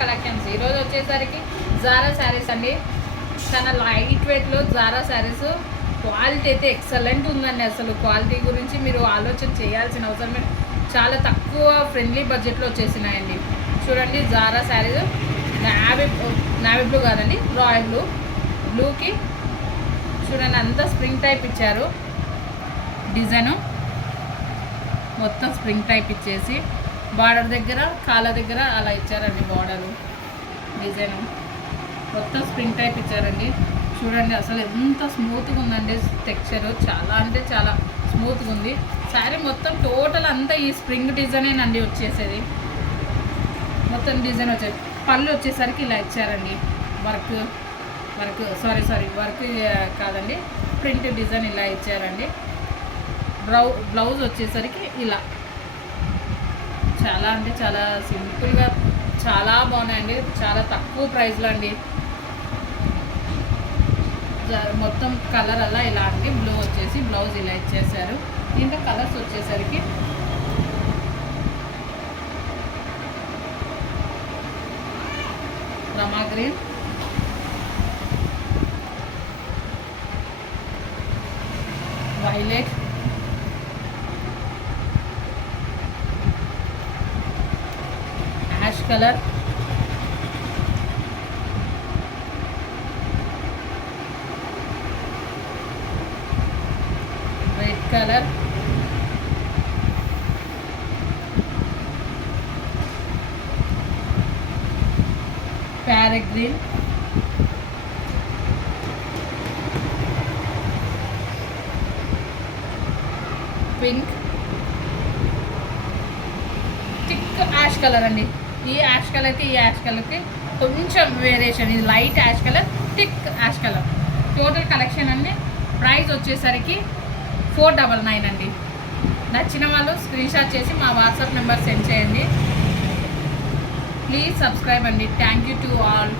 Collections. ఈరోజు వచ్చేసరికి Zara saris అండి. చాలా లైట్ వెయిట్లో జారా శారీస్. క్వాలిటీ అయితే ఎక్సలెంట్ ఉందండి. అసలు క్వాలిటీ గురించి మీరు ఆలోచన చేయాల్సిన అవసరం లేదు. చాలా తక్కువ ఫ్రెండ్లీ బడ్జెట్లో వచ్చేసినాయండి. చూడండి జారా శారీస్ నావీ బ్లూ కాదండి, రాయల్ బ్లూకి చూడండి అంతా స్ప్రింగ్ టైప్ ఇచ్చారు. డిజైను మొత్తం స్ప్రింగ్ టైప్ ఇచ్చేసి బార్డర్ దగ్గర కాళ్ళ దగ్గర అలా ఇచ్చారండి. బార్డరు డిజైను మొత్తం స్ప్రింగ్ టైప్ ఇచ్చారండి. చూడండి అసలు ఎంత స్మూత్గా ఉందండి టెక్స్చరు. చాలా అంటే చాలా స్మూత్గా ఉంది. శారీ మొత్తం టోటల్ అంతా ఈ స్ప్రింగ్ డిజైనేనండి వచ్చేసేది. మొత్తం డిజైన్ వచ్చేది. పళ్ళు వచ్చేసరికి ఇలా ఇచ్చారండి. వర్క్ కాదండి, ప్రింట్ డిజైన్ ఇలా ఇచ్చారండి. బ్లౌజ్ వచ్చేసరికి ఇలా చాలా అంటే చాలా సింపుల్గా చాలా బాగున్నాయండి. చాలా తక్కువ ప్రైస్లో అండి. మొత్తం కలర్ అలా ఇలా అండి. బ్లూ వచ్చేసి బ్లౌజ్ ఇలా ఇచ్చేసారు. దీంట్లో కలర్స్ వచ్చేసరికి రమా green, violet, ash colour, red colour, parrot green, pink, thick ash colour అండి. ఈ యాష్ కలర్కి కొంచెం వేరియేషన్. ఇది light ash colour, thick ash colour. Total collection అండి. ప్రైస్ వచ్చేసరికి 499 అండి. నచ్చిన వాళ్ళు స్క్రీన్ షాట్ చేసి మా వాట్సాప్ నెంబర్ సెండ్ చేయండి. ప్లీజ్ సబ్స్క్రైబ్ అండి. Thank you to all.